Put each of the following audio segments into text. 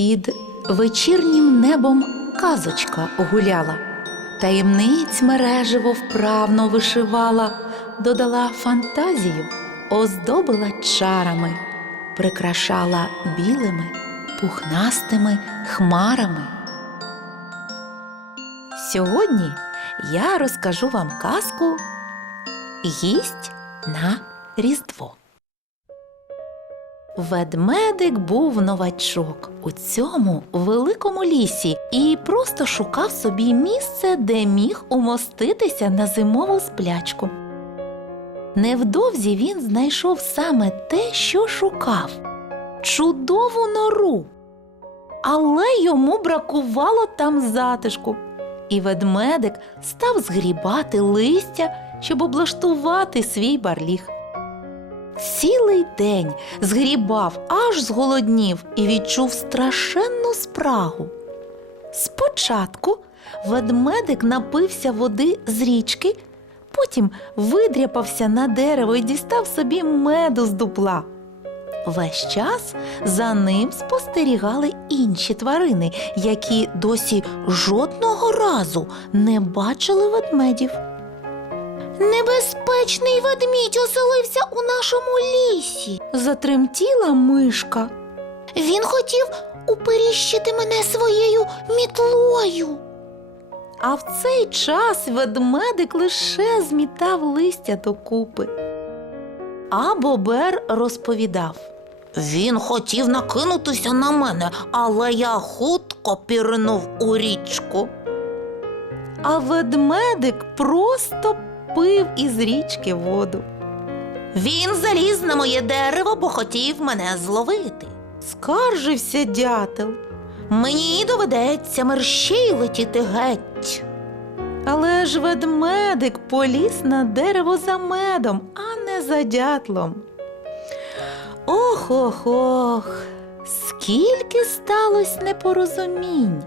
Під вечірнім небом казочка гуляла, таємниць мереживо вправно вишивала, додала фантазію, оздобила чарами, прикрашала білими, пухнастими хмарами. Сьогодні я розкажу вам казку Гість на Різдво. Ведмедик був новачок у цьому великому лісі і просто шукав собі місце, де міг умоститися на зимову сплячку. Невдовзі він знайшов саме те, що шукав чудову нору. Але йому бракувало там затишку, і ведмедик став згрібати листя, щоб облаштувати свій барліг. Цілий день згрібав, аж зголоднів і відчув страшенну спрагу. Спочатку ведмедик напився води з річки, потім видряпався на дерево і дістав собі меду з дупла. Весь час за ним спостерігали інші тварини, які досі жодного разу не бачили ведмедів. Небезпечний ведмідь оселився у нашому лісі. Затремтіла мишка. Він хотів уперіщити мене своєю мітлою. А в цей час ведмедик лише змітав листя докупи. А Бобер розповідав. Він хотів накинутися на мене, але я хутко пірнув у річку. А ведмедик просто пив із річки воду. Він заліз на моє дерево, бо хотів мене зловити. Скаржився дятел. Мені доведеться мерщій летіти геть. Але ж ведмедик поліз на дерево за медом, а не за дятлом. Ох ох ох, скільки сталося непорозумінь.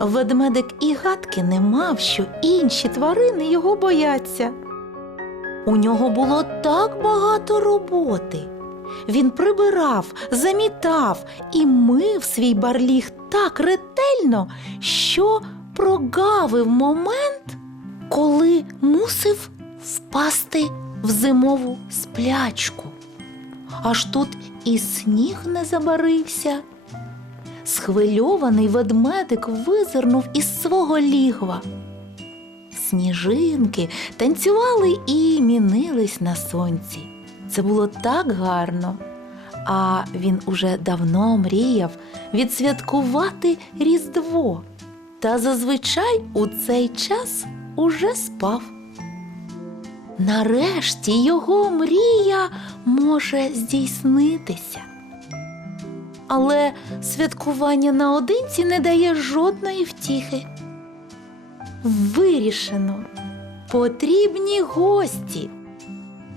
Ведмедик і гадки не мав, що інші тварини його бояться. У нього було так багато роботи. Він прибирав, замітав і мив свій барліг так ретельно, що прогавив момент, коли мусив впасти в зимову сплячку. Аж тут і сніг не забарився. Схвильований ведмедик визирнув із свого лігва. Сніжинки танцювали і мінились на сонці. Це було так гарно. А він уже давно мріяв відсвяткувати Різдво. Та зазвичай у цей час уже спав. Нарешті його мрія може здійснитися. Але святкування наодинці не дає жодної втіхи. Вирішено. Потрібні гості.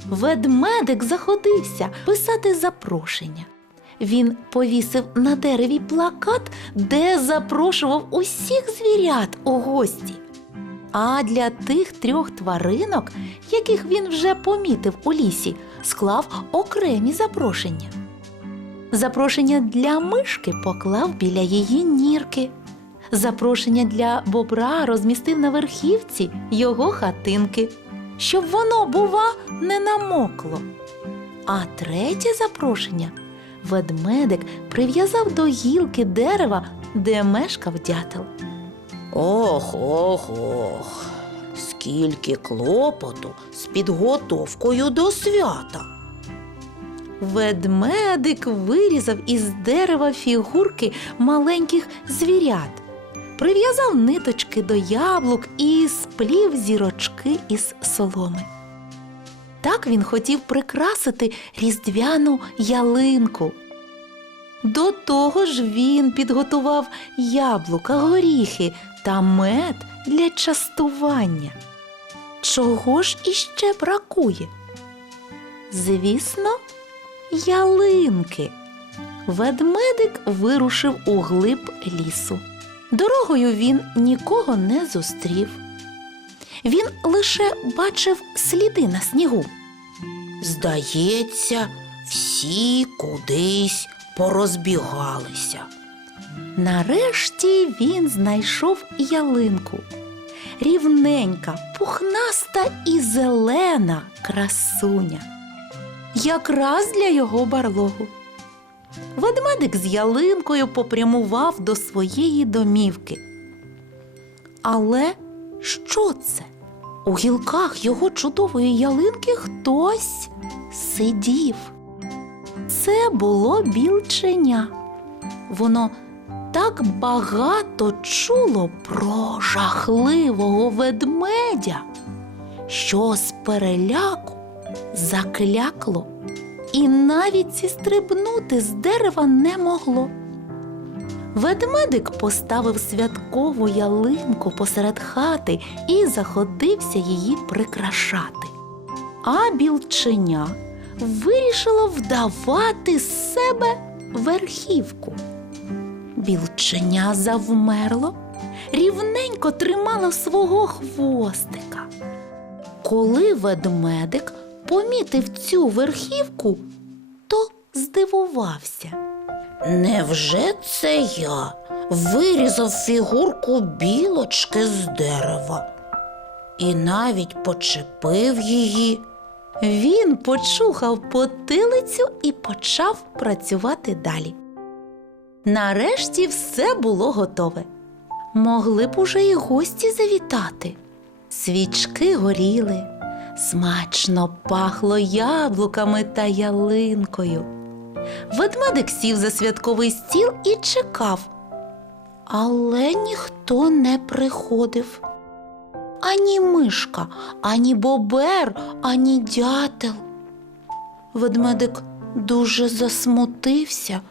Ведмедик заходився писати запрошення. Він повісив на дереві плакат, де запрошував усіх звірят у гості. А для тих трьох тваринок, яких він вже помітив у лісі, склав окремі запрошення. Запрошення для мишки поклав біля її нірки. Запрошення для бобра розмістив на верхівці його хатинки, щоб воно, бува, не намокло. А третє запрошення ведмедик прив'язав до гілки дерева, де мешкав дятел. Ох, ох, ох. Скільки клопоту з підготовкою до свята. Ведмедик вирізав із дерева фігурки маленьких звірят, прив'язав ниточки до яблук і сплів зірочки із соломи. Так він хотів прикрасити різдвяну ялинку. До того ж він підготував яблука, горіхи та мед для частування. Чого ж іще бракує? Звісно, ялинки. Ведмедик вирушив у глиб лісу. Дорогою він нікого не зустрів. Він лише бачив сліди на снігу. Здається, всі кудись порозбігалися. Нарешті він знайшов ялинку. Рівненька, пухнаста і зелена красуня. Якраз для його барлогу. Ведмедик з ялинкою попрямував до своєї домівки. Але що це? У гілках його чудової ялинки хтось сидів. Це було білченя. Воно так багато чуло про жахливого ведмедя, що з переляку заклякло і навіть зістрибнути з дерева не могло. Ведмедик поставив святкову ялинку посеред хати і заходився її прикрашати. А білченя вирішило вдавати з себе верхівку. Білченя завмерло, рівненько тримало свого хвостика. Коли ведмедик помітив цю верхівку, то здивувався. Невже це я вирізав фігурку білочки з дерева і навіть почепив її? Він почухав потилицю і почав працювати далі. Нарешті все було готове. Могли б уже і гості завітати. Свічки горіли, смачно пахло яблуками та ялинкою. Ведмедик сів за святковий стіл і чекав, але ніхто не приходив. Ані мишка, ані бобер, ані дятел. Ведмедик дуже засмутився,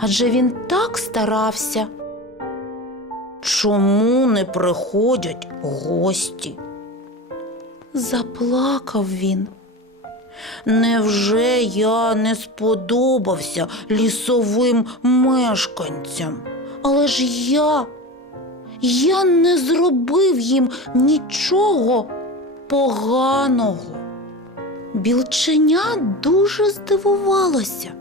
адже він так старався. Чому не приходять гості? Заплакав він. Невже я не сподобався лісовим мешканцям? Але ж я, я не зробив їм нічого поганого. Білченя дуже здивувалося.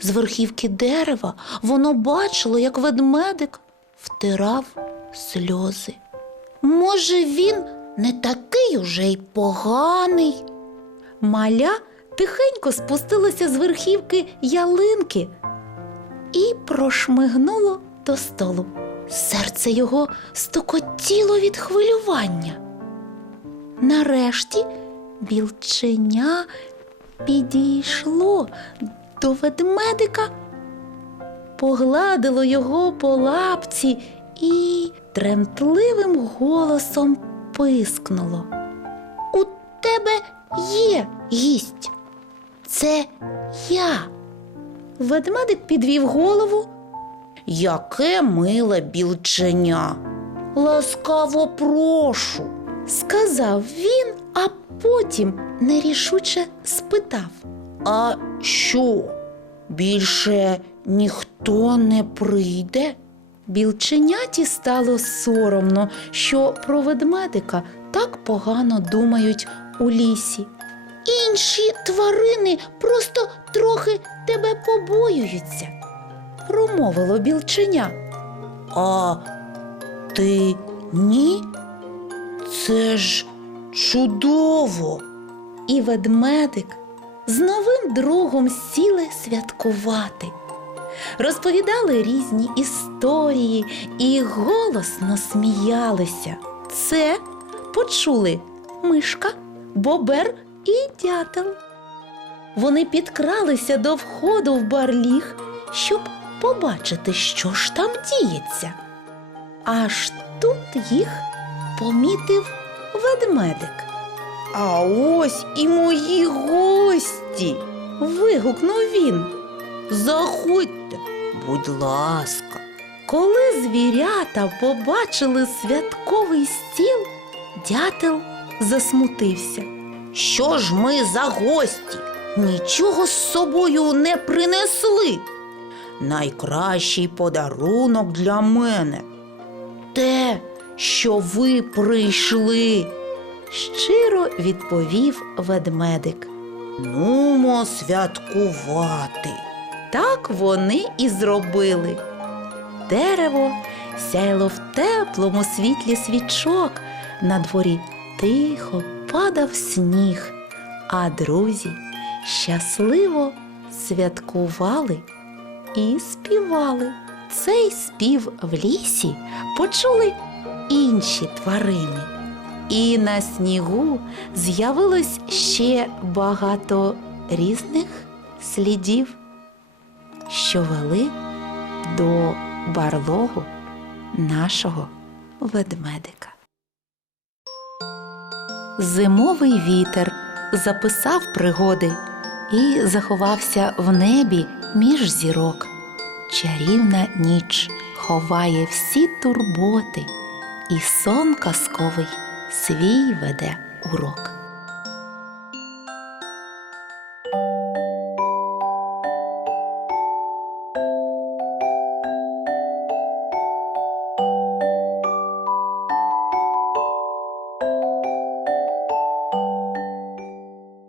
З верхівки дерева воно бачило, як ведмедик втирав сльози. Може, він не такий уже й поганий. Маля тихенько спустилася з верхівки ялинки і прошмигнуло до столу. Серце його стукотіло від хвилювання. Нарешті білченя підійшло до ведмедика, погладило його по лапці і тремтливим голосом пискнуло. У тебе є гість. Це я. Ведмедик підвів голову. Яке миле білченя. Ласкаво прошу. Сказав він, а потім нерішуче спитав. А що? Більше ніхто не прийде? Білченяті стало соромно, що про ведмедика так погано думають у лісі. Інші тварини просто трохи тебе побоюються, промовило білченя. А ти ні? Це ж чудово. І ведмедик з новим другом сіли святкувати. Розповідали різні історії і голосно сміялися. Це почули мишка, бобер і дятел. Вони підкралися до входу в барліг, щоб побачити, що ж там діється. Аж тут їх помітив ведмедик. А ось і мої гості. Вигукнув він. Заходьте, будь ласка. Коли звірята побачили святковий стіл, дятел засмутився. Що ж ми за гості? Нічого з собою не принесли. Найкращий подарунок для мене. Те, що ви прийшли. Щиро відповів ведмедик. Нумо святкувати. Так вони і зробили. дерево сяяло в теплому світлі свічок. На дворі тихо падав сніг, а друзі щасливо святкували і співали. Цей спів в лісі почули інші тварини. І на снігу з'явилось ще багато різних слідів, що вели до барлогу нашого ведмедика. Зимовий вітер записав пригоди і заховався в небі між зірок. Чарівна ніч ховає всі турботи, і сон казковий свій веде урок.